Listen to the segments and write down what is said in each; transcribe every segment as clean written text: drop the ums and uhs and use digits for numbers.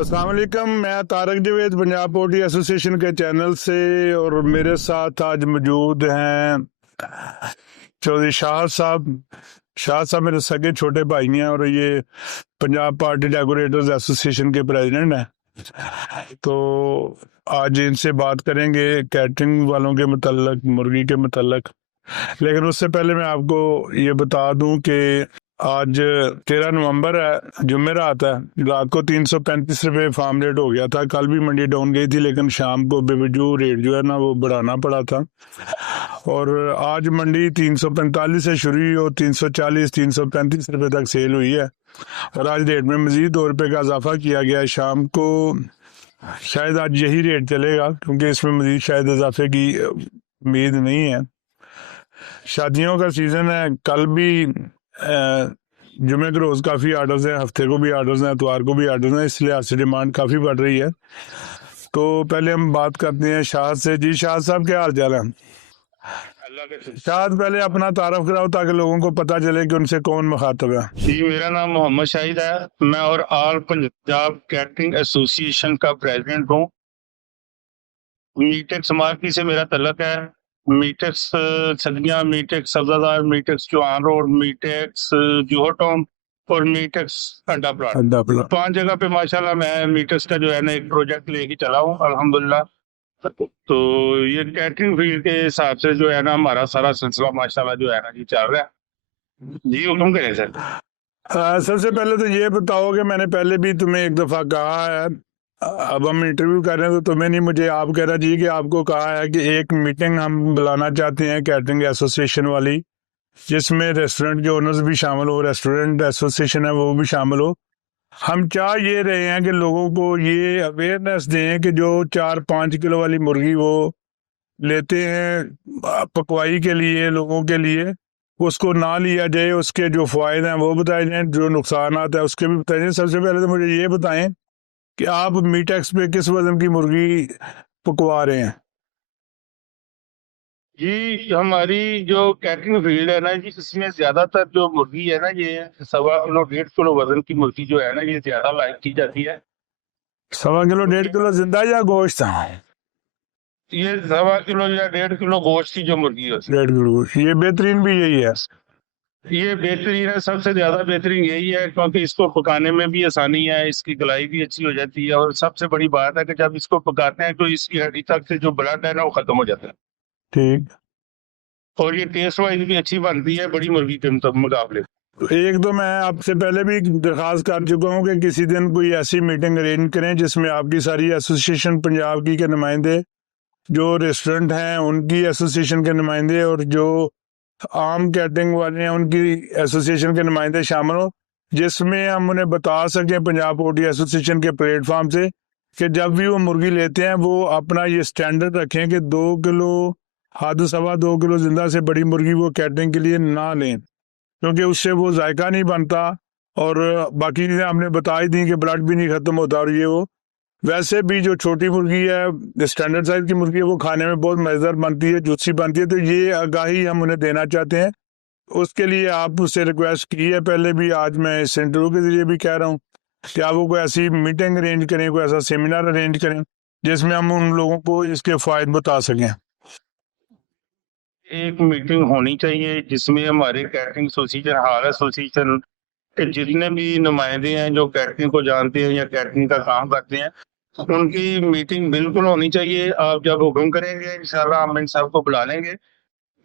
अस्सलाम वालेकुम, मैं तारक जावेद पंजाब पोल्ट्री एसोसिएशन के चैनल से, और मेरे साथ आज मौजूद हैं चौधरी शाह साहब। शाह साहब मेरे सगे छोटे भाई हैं और ये पंजाब पार्टी डेकोरेटर्स एसोसिएशन के प्रेसिडेंट हैं। तो आज इनसे बात करेंगे कैटरिंग वालों के मतलब, मुर्गी के मतलब। लेकिन उससे पहले मैं आपको ये बता दूं कि आज 13 नवंबर है, जुमेरात है। रात को 335 रुपये फार्म रेट हो गया था। कल भी मंडी डाउन गई थी, लेकिन शाम को बेवजू रेट जो है ना वो बढ़ाना पड़ा था। और आज मंडी 345 से शुरू हुई और 340 335 रुपये तक सेल हुई है। और आज रेट में मजीद 2 रुपये का इजाफा किया गया है। शाम को शायद आज यही रेट चलेगा, क्योंकि इसमें मजीद शायद इजाफे की उम्मीद नहीं है। शादियों का सीजन है। कल भी जुमे के रोज काफी ऑर्डर्स हैं, हफ्ते को भी ऑर्डर्स हैं, इतवार को भी ऑर्डर्स हैं, इसलिए आज से डिमांड काफी बढ़ रही है। तो पहले हम बात करते हैं शाह से। जी शाह साहब, क्या हाल चाल है? शाह, पहले अपना तारफ कराओ ताकि लोगों को पता चले कि उनसे कौन मुखातब है। जी, मेरा नाम मोहम्मद शाहिद है। मैं और ऑल पंजाब कैटरिंग एसोसिएशन का प्रेसिडेंट हूँ। मीटेक्स मार्की से मेरा तल्लक है। मीटेक्स सदिया, मीटेक्स सब्जादार, मीटेक्स चौहान रोड, मीटेक्स जोहो टाउन और मीटेक्स अंडा प्लाट, 5 जगह पे माशाल्लाह मैं मीटेक्स का जो है ना एक प्रोजेक्ट लेके चला हूँ अल्हम्दुलिल्लाह। तो ये कैटरिंग फील्ड के हिसाब से जो है ना हमारा सारा सिलसिला माशाल्लाह जो है ना जी चल रहा है। जी हुक्म करें सर। सबसे पहले तो ये बताओ कि मैंने पहले भी तुम्हें एक दफा कहा है, अब हम इंटरव्यू कर रहे हैं तो तुम्हें नहीं, मुझे आप कहना चाहिए कि आपको कहा है कि एक मीटिंग हम बुलाना चाहते हैं कैटरिंग एसोसिएशन वाली, जिसमें रेस्टोरेंट के ओनर्स भी शामिल हो, रेस्टोरेंट एसोसिएशन है वो भी शामिल हो। हम चाह ये रहे हैं कि लोगों को ये अवेयरनेस दें कि जो 4-5 किलो वाली मुर्गी वो लेते हैं पकवाई के लिए, लोगों के लिए, उसको ना लिया जाए। उसके जो फ़ायदे हैं वो बताए जाएँ, जो नुकसान है उसके भी बताए जाएँ। सबसे पहले तो मुझे ये बताएं कि आप मीटेक्स पे किस वजन की मुर्गी पकवा रहे हैं? जी, हमारी जो कैटरिंग फील्ड है ना जी, इसमें ज्यादातर जो मुर्गी है ना ये 1.25 किलो 1.5 किलो वजन की मुर्गी जो है ना ये ज्यादा लाइक की जाती है। 1.25 किलो 1.5 किलो जिंदा या गोश्त? ये 1.25 किलो या 1.5 किलो गोश्त की जो मुर्गी होती 1.5 किलो गोश्त, ये बेहतरीन भी यही है। ये बेहतरीन है, सबसे ज्यादा बेहतरीन यही है क्योंकि इसको पकाने में भी आसानी है, इसकी गलाई भी अच्छी हो जाती है, और सबसे बड़ी बात है कि जब इसको पकाते हैं तो इसकी हड्डी तक से जो ब्लड है ना वो खत्म हो जाता है। ठीक। और ये टेस्ट वाइज भी अच्छी बनती है बड़ी मुर्गी के मुकाबले। एक तो मैं आपसे पहले भी दरखास्त कर चुका हूँ कि किसी दिन कोई ऐसी मीटिंग अरेंज करें जिसमें आपकी सारी एसोसिएशन पंजाब की के नुमाइंदे, जो रेस्टोरेंट हैं उनकी एसोसिएशन के नुमाइंदे, और जो आम कैटरिंग वाले हैं उनकी एसोसिएशन के नुमाइंदे शामिल हो, जिसमें हम उन्हें बता सकें पंजाब पोल्ट्री एसोसिएशन के प्लेटफॉर्म से कि जब भी वो मुर्गी लेते हैं वो अपना ये स्टैंडर्ड रखें कि 2 किलो, हद 2.25 किलो जिंदा से बड़ी मुर्गी वो कैटरिंग के लिए ना लें, क्योंकि उससे वो जायका नहीं बनता। और बाकी चीज़ें हमने बता ही दी कि ब्लड भी नहीं ख़त्म होता। और ये वो वैसे भी जो छोटी मुर्गी है, स्टैंडर्ड साइज की मुर्गी है, वो खाने में बहुत मज़ेदार बनती है, जूसी बनती है। तो ये आगाही हम उन्हें देना चाहते हैं। उसके लिए आप उससे रिक्वेस्ट की है पहले भी, आज मैं इस इंटरव्यू के जरिए भी कह रहा हूँ कि आप वो कोई ऐसी मीटिंग अरेंज करें, कोई ऐसा सेमिनार अरेंज करें जिसमें हम उन लोगों को इसके फ़ायदे बता सकें। एक मीटिंग होनी चाहिए जिसमें हमारे कैटरिंग एसोसिएशन, हाल एसोसिएशन के जितने भी नुमाइंदे हैं जो कैटरिंग को जानते हैं या कैटरिंग का काम करते हैं, उनकी मीटिंग बिल्कुल होनी चाहिए। आप जब हुक्म करेंगे इंशाल्लाह हम इन सबको बुला लेंगे,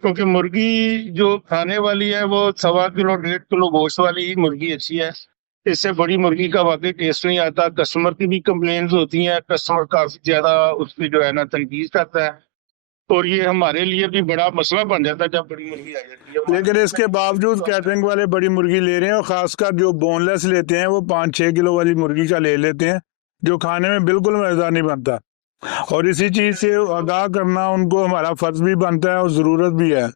क्योंकि मुर्गी जो खाने वाली है वो 1.25 किलो 1.5 किलो गोश्त वाली ही मुर्गी अच्छी है। इससे बड़ी मुर्गी का वाकई टेस्ट नहीं आता। कस्टमर की भी कंप्लेंट्स होती हैं, कस्टमर काफी ज्यादा उस पर जो है ना तनकीद करता है, और ये हमारे लिए भी बड़ा मसला बन जाता है जब बड़ी मुर्गी आ जाती है। लेकिन इसके बावजूद कैटरिंग वाले बड़ी मुर्गी ले रहे हैं, और खासकर जो बोनलेस लेते हैं वो 5-6 किलो वाली मुर्गी का ले लेते हैं, जो खाने में बिल्कुल मजेदार नहीं बनता। और इसी चीज से आगाह करना उनको हमारा फर्ज भी बनता है और जरूरत भी है।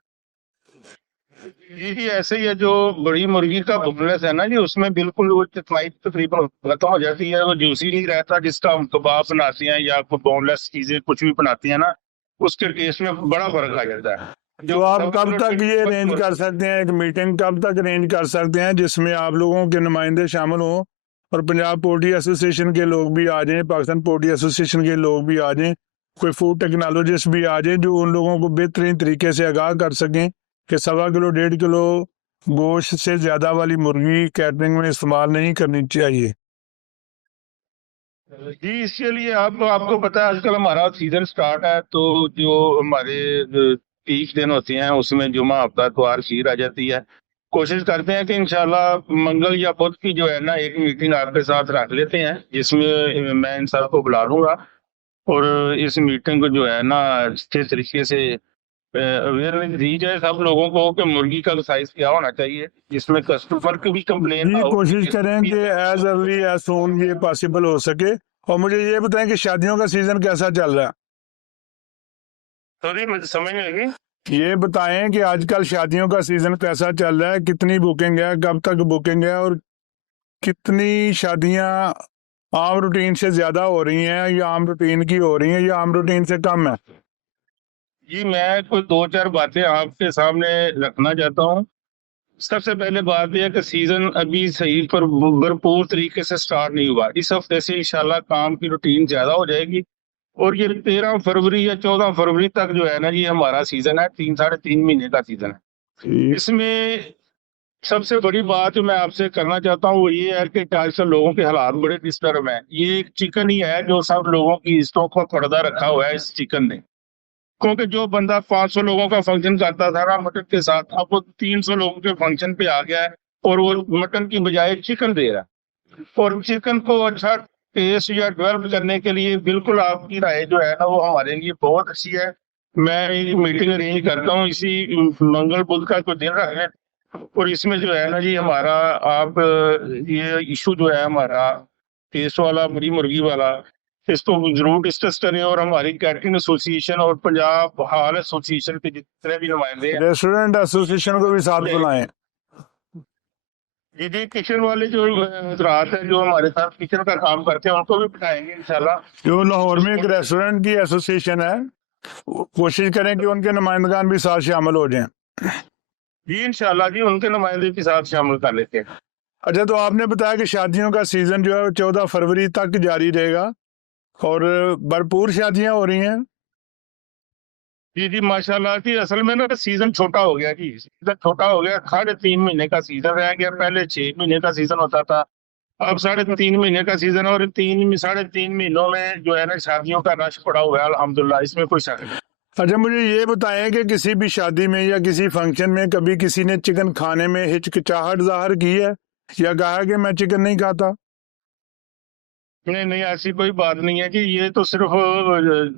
जी ऐसे ही है, जो बड़ी मुर्गी का बोनलेस है ना जी, उसमें बिल्कुल वो चिकनाई तकरीबन खत्म हो जाती है, वो जूसी नहीं रहता। जिसका हम कबाब बनाते हैं या बोनलेस चीजें कुछ भी बनाती हैं ना, उसके टेस्ट में बड़ा फर्क आ जाता है। तो आप कब तक ये अरेंज कर सकते हैं, एक मीटिंग कब तक अरेंज कर सकते हैं जिसमें आप लोगों के नुमाइंदे शामिल हों और पंजाब पोल्ट्री एसोसिएशन के लोग भी आ जाएं, पाकिस्तान पोल्ट्री एसोसिएशन के लोग भी आ जाएं, कोई फूड टेक्नोलॉजिस्ट भी आ जाएं जो उन लोगों को बेहतरीन तरीके से आगाह कर सकें कि 1.25 किलो 1.5 किलो गोश्त से ज़्यादा वाली मुर्गी कैटरिंग में इस्तेमाल नहीं करनी चाहिए। जी, इसके लिए आपको पता है आजकल हमारा सीजन स्टार्ट है, तो जो हमारे 30 दिन होते हैं उसमें जुमा हफ्ता इतवार खीर आ जाती है। कोशिश करते हैं कि इंशाल्लाह मंगल या बुध की जो है ना एक मीटिंग आपके साथ रख लेते हैं, जिसमें मैं इन सबको बुला लूंगा और इस मीटिंग को जो है ना अच्छे तरीके से अवेयरनेस दी जाए सब लोगों को कि मुर्गी का साइज क्या होना चाहिए, जिसमें कस्टमर की भी कंप्लेन ना जी, हो। कोशिश करें कि एज अर्ली एज सून ये पॉसिबल हो सके। और मुझे ये बताएं कि शादियों का सीजन कैसा चल रहा है? सॉरी, मुझे समझ नहीं लगी। ये बताएं कि आजकल शादियों का सीजन कैसा चल रहा है, कितनी बुकिंग है, कब तक बुकिंग है, और कितनी शादियां आम रूटीन से ज्यादा हो रही हैं या आम रूटीन की हो रही हैं या आम रूटीन से कम है? जी, मैं कुछ 2-4 बातें आपके सामने रखना चाहता हूँ। सबसे पहले बात यह है कि सीजन अभी सही पर भरपूर तरीके से स्टार्ट नहीं हुआ। इस हफ्ते से इंशाल्लाह काम की रूटीन ज्यादा हो जाएगी और ये 13 फरवरी या 14 फरवरी तक जो है ना ये हमारा सीजन है, 3-3.5 महीने का सीजन है। ठीक। इसमें सबसे बड़ी बात जो मैं आपसे करना चाहता हूँ वो ये है कि आजकल लोगों के हालात बड़े डिस्टर्ब हैं। ये एक चिकन ही है जो सब लोगों की स्टॉक का पर्दा रखा हुआ है इस चिकन ने, क्योंकि जो बंदा 500 लोगों का फंक्शन करता था ना मटन के साथ, अब वो 300 लोगों के फंक्शन पे आ गया है और वो मटन की बजाय चिकन दे रहा है। और चिकन को अच्छा टेस्ट या डेवलप करने के लिए बिल्कुल आपकी राय जो है ना वो हमारे लिए बहुत अच्छी है। मैं एक मीटिंग अरेंज करता हूँ इसी मंगल बुध का कोई दिन रख लें और इसमें जो है ना जी हमारा आप ये इशू जो है हमारा टेस्ट वाला बड़ी मुर्गी वाला इसको जरूर डिस्कस करें और हमारी कैटरिंग एसोसिएशन और पंजाब हाल एसोसिएशन के जितने भी नुमाइंदे हैं, रेस्टोरेंट एसोसिएशन को भी साथ बुलाएं। जी किचन वाले जो हजरात हैं जो हमारे साथ किचन का काम करते हैं उनको भी बिठाएंगे इंशाल्लाह। जो लाहौर में एक रेस्टोरेंट की एसोसिएशन है, कोशिश करें कि उनके नुमाइंदगान भी साथ शामिल हो जाएं। जी इंशाल्लाह जी उनके नुमाइंदे के साथ शामिल कर लेते हैं। अच्छा, तो आपने बताया कि शादियों का सीजन जो है 14 फरवरी तक जारी रहेगा और भरपूर शादियां हो रही हैं। जी जी माशाल्लाह जी, असल में ना सीजन छोटा हो गया जी, सीजन छोटा हो गया। 3.5 महीने का सीजन रह गया, पहले 6 महीने का सीजन होता था, अब 3.5 महीने का सीजन और 3.5 महीनों में जो है ना शादियों का रश पड़ा हुआ है अल्हम्दुलिल्लाह, इसमें कोई शक नहीं। अच्छा, मुझे ये बताएं कि किसी भी शादी में या किसी फंक्शन में कभी किसी ने चिकन खाने में हिचकिचाहट जाहिर की है या कहा कि मैं चिकन नहीं खाता? नहीं नहीं, ऐसी कोई बात नहीं है कि ये तो सिर्फ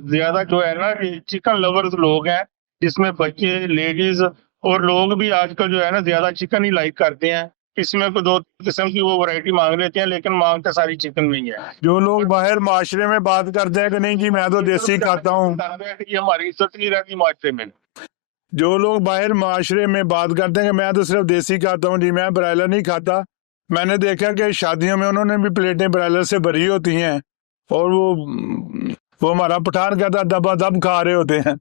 ज्यादा जो है ना चिकन लवर्स लोग हैं, जिसमें बच्चे लेडीज और लोग भी आजकल जो है ना ज्यादा चिकन ही लाइक करते हैं। इसमें को 2 किस्म की वो वैरायटी मांग लेते हैं लेकिन मांगते सारी चिकन में ही है। जो लोग बाहर माशरे में बात करते हैं कि नहीं जी मैं तो देसी खाता हूँ, ये हमारी इज्जत नहीं रहती माशरे में। जो लोग बाहर माशरे में बात करते हैं कि मैं तो सिर्फ देसी खाता हूँ जी, मैं ब्रायलर नहीं खाता, मैंने देखा कि शादियों में उन्होंने भी प्लेटें ब्रायलर से भरी होती हैं और वो हमारा पठान कहता दबा दब खा रहे होते हैं।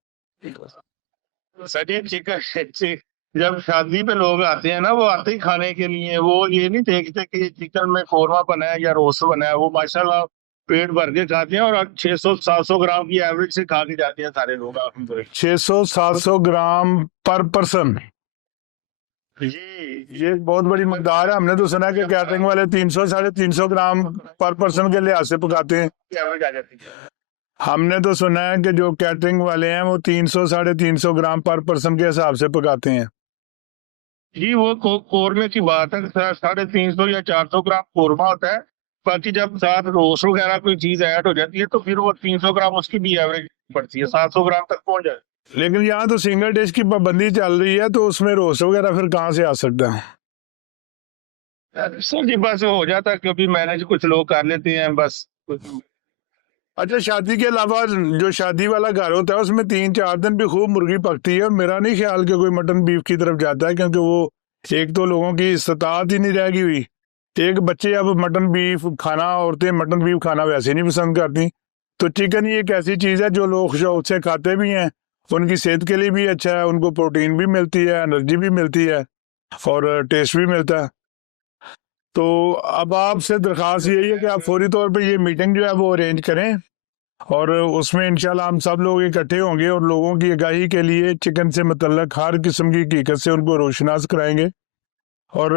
सर चिकन जब शादी पे लोग आते हैं ना वो आते ही खाने के लिए, वो ये नहीं देखते कि चिकन में कोरमा बना है या रोस्ट बना है। वो माशाल्लाह पेट भर के खाते हैं और 600-700 ग्राम की एवरेज से खा के जाते हैं सारे लोग। 600-700 ग्राम पर पर्सन? जी ये एक बहुत बड़ी मकदार है। हमने तो सुना है कि कैटरिंग वाले 300-350 ग्राम पर पर्सन के लिहाज से पकाते हैं। एवरेज आ जाती है। हमने तो सुना है कि जो कैटरिंग वाले हैं वो 300-350 ग्राम पर पर्सन के हिसाब से पकाते हैं। जी वो कोरमे की बात है, 350 या 400 ग्राम कोरमा होता है। बाकी जब साथ रोस्ट वगैरह कोई चीज ऐड हो जाती है तो फिर वो 300 ग्राम उसकी भी एवरेज पड़ती है, 700 ग्राम तक पहुंच जाती है। लेकिन यहाँ तो सिंगल डिश की पाबंदी चल रही है, तो उसमें रोस्ट वगैरह फिर कहाँ से आ सकता है? सर जी बस हो जाता है, कभी मैनेज कुछ लोग कर लेते हैं बस। अच्छा, शादी के अलावा जो शादी वाला घर होता है उसमें 3-4 दिन भी खूब मुर्गी पकती है और मेरा नहीं ख्याल कि कोई मटन बीफ की तरफ जाता है, क्योंकि वो एक तो लोगों की इस्तात ही नहीं रह गई हुई। एक बच्चे अब मटन बीफ खाना, औरतें मटन बीफ खाना वैसे नहीं पसंद करती, तो चिकन ही एक ऐसी चीज़ है जो लोग शौक से खाते भी हैं, उनकी सेहत के लिए भी अच्छा है, उनको प्रोटीन भी मिलती है, एनर्जी भी मिलती है और टेस्ट भी मिलता है। तो अब आपसे दरख्वास्त यही है कि आप फौरी तौर पे ये मीटिंग जो है वो अरेंज करें और उसमें इंशाल्लाह हम सब लोग इकट्ठे होंगे और लोगों की आगाही के लिए चिकन से मुतल्लक हर किस्म की हकीकत से उनको रोशनास कराएंगे। और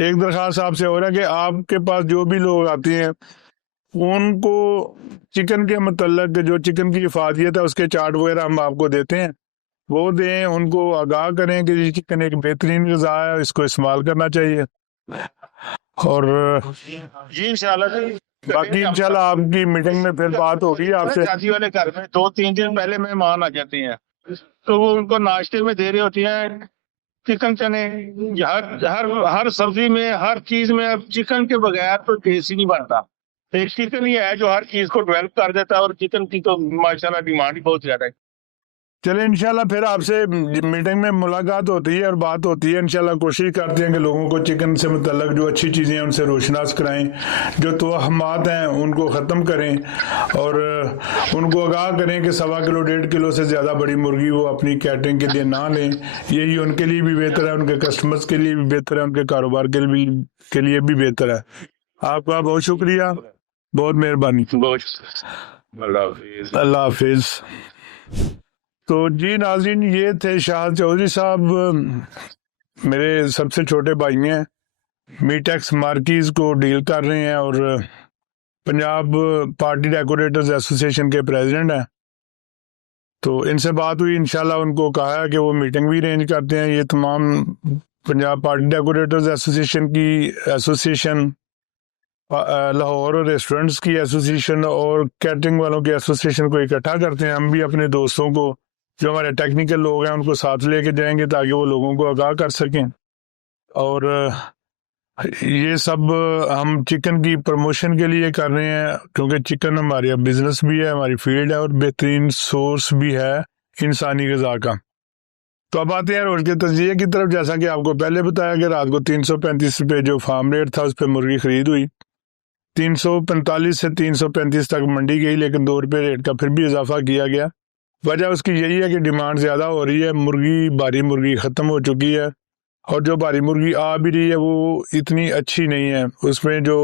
एक दरख्वास्त आपसे हो रहा है कि आपके पास जो भी लोग आते हैं उनको चिकन के मुतल्लक जो चिकन की हिफाजियत है उसके चार्ट वगैरह हम आपको देते हैं, वो दें, उनको आगाह करें कि ये चिकन एक बेहतरीन ग़िज़ा है, इसको इस्तेमाल करना चाहिए। और जी इंशाल्लाह जी, बाकी इंशाल्लाह आपकी मीटिंग में फिर बात होगी आपसे। शादी वाले घर में 2-3 दिन पहले मेहमान आ जाते हैं, तो वो उनको नाश्ते में दे रहे होती हैं चिकन चने। हर सब्जी में, हर चीज में अब चिकन के बगैर तो टेस्ट ही नहीं बनता। एक चिकन ही है जो हर चीज को डेवलप कर देता है, और चिकन की तो माशाल्लाह डिमांड ही बहुत ज्यादा है। चले इंशाल्लाह फिर आपसे मीटिंग में मुलाकात होती है और बात होती है। इंशाल्लाह कोशिश करते हैं कि लोगों को चिकन से मुतल्लक जो अच्छी चीज़ें हैं उनसे रोशनास कराएं, जो तोहमात हैं उनको ख़त्म करें और उनको आगाह करें कि 1.25 किलो 1.5 किलो से ज़्यादा बड़ी मुर्गी वो अपनी कैटरिंग के लिए ना लें। यही उनके लिए भी बेहतर है, उनके कस्टमर्स के लिए भी बेहतर है, उनके कारोबार के लिए भी बेहतर है। आपका बहुत शुक्रिया, बहुत मेहरबानी। अल्लाह हाफिज़। तो जी नाज़रीन, ये थे शाह चौधरी साहब, मेरे सबसे छोटे भाई हैं, मीटेक्स मार्कीज़ को डील कर रहे हैं और पंजाब पार्टी डेकोरेटर्स एसोसिएशन के प्रेसिडेंट हैं। तो इनसे बात हुई, इंशाल्लाह उनको कहा है कि वो मीटिंग भी अरेंज करते हैं। ये तमाम Punjab party decorators association Lahore restaurants की एसोसिएशन और कैटरिंग वालों की एसोसिएशन को इकट्ठा करते हैं। हम भी अपने दोस्तों को, जो हमारे टेक्निकल लोग हैं, उनको साथ लेके जाएंगे ताकि वो लोगों को आगाह कर सकें। और ये सब हम चिकन की प्रमोशन के लिए कर रहे हैं, क्योंकि चिकन हमारी बिजनेस भी है, हमारी फील्ड है और बेहतरीन सोर्स भी है इंसानी ग़िज़ा का। तो अब आते हैं रोज के तजिए की तरफ। जैसा कि आपको पहले बताया कि रात को 335 रुपये जो फार्म रेट था उस पर मुर्गी खरीद हुई, 345 से 335 तक मंडी गई, लेकिन 2 रुपये रेट का फिर भी इजाफा किया गया। वजह उसकी यही है कि डिमांड ज़्यादा हो रही है, भारी मुर्गी ख़त्म हो चुकी है और जो भारी मुर्गी आ भी रही है वो इतनी अच्छी नहीं है, उसमें जो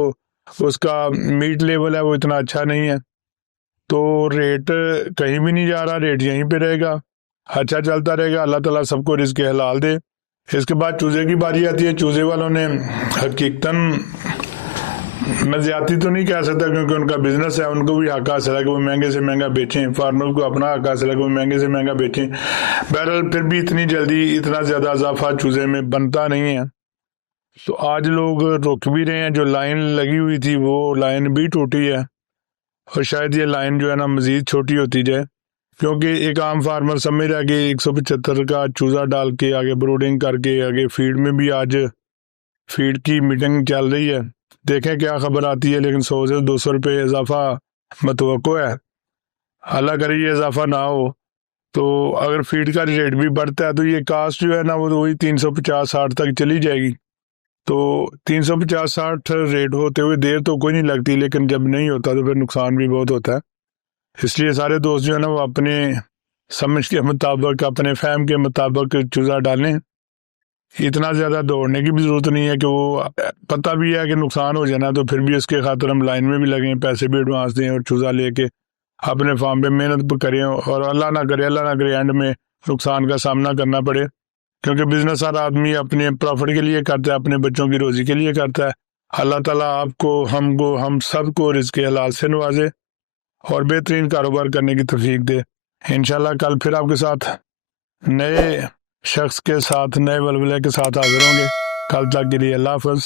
उसका मीट लेवल है वो इतना अच्छा नहीं है। तो रेट कहीं भी नहीं जा रहा, रेट यहीं पे रहेगा, अच्छा चलता रहेगा। अल्लाह ताला सबको रिज़्क़ हलाल दे। इसके बाद चूज़े की बारी आती है। चूज़े वालों ने हकीकतन, मैं ज़्यादती तो नहीं कह सकता क्योंकि उनका बिजनेस है, उनको भी हक हासिल है कि वो महंगे से महंगा बेचें, फार्मर को अपना हक हासिल है कि वो महंगे से महंगा बेचें। बहरहाल फिर भी इतनी जल्दी इतना ज़्यादा इजाफा चूज़े में बनता नहीं है। तो आज लोग रुक भी रहे हैं, जो लाइन लगी हुई थी वो लाइन भी टूटी है और शायद ये लाइन जो है ना मज़ीद छोटी होती जाए, क्योंकि एक आम फार्मर समझ रहा है कि 175 का चूज़ा डाल के आगे ब्रोडिंग करके आगे फीड में भी आज फीड की मीटिंग चल रही है, देखें क्या खबर आती है। लेकिन 100 से 200 रुपये इजाफा मतवक्को है, अल्लाह करे ये इजाफा ना हो। तो अगर फीड का रेट भी बढ़ता है तो ये कास्ट जो है ना वो वही 350-60 तक चली जाएगी। तो 350-60 रेट होते हुए देर तो कोई नहीं लगती, लेकिन जब नहीं होता तो फिर नुकसान भी बहुत होता है। इसलिए सारे दोस्त जो है ना वो अपने समझ के मुताबिक, अपने फहम के मुताबिक चूज़ा डालें। इतना ज़्यादा दौड़ने की भी ज़रूरत नहीं है कि वो पता भी है कि नुकसान हो जाना, तो फिर भी उसके खातिर हम लाइन में भी लगें, पैसे भी एडवांस दें और चूज़ा लेके अपने फार्म पे मेहनत करें और अल्लाह ना करे एंड में नुकसान का सामना करना पड़े। क्योंकि बिजनेस हर आदमी अपने प्रॉफिट के लिए करता है, अपने बच्चों की रोज़ी के लिए करता है। अल्लाह ताला आपको, हमको, हम सबको रिज़्क़ हलाल से नवाजे और बेहतरीन कारोबार करने की तौफीक दे। इंशाल्लाह कल फिर आपके साथ नए शख्स के साथ, नए वलवले के साथ हाजिर होंगे। कल तक के लिए अल्लाह हाफ़िज़।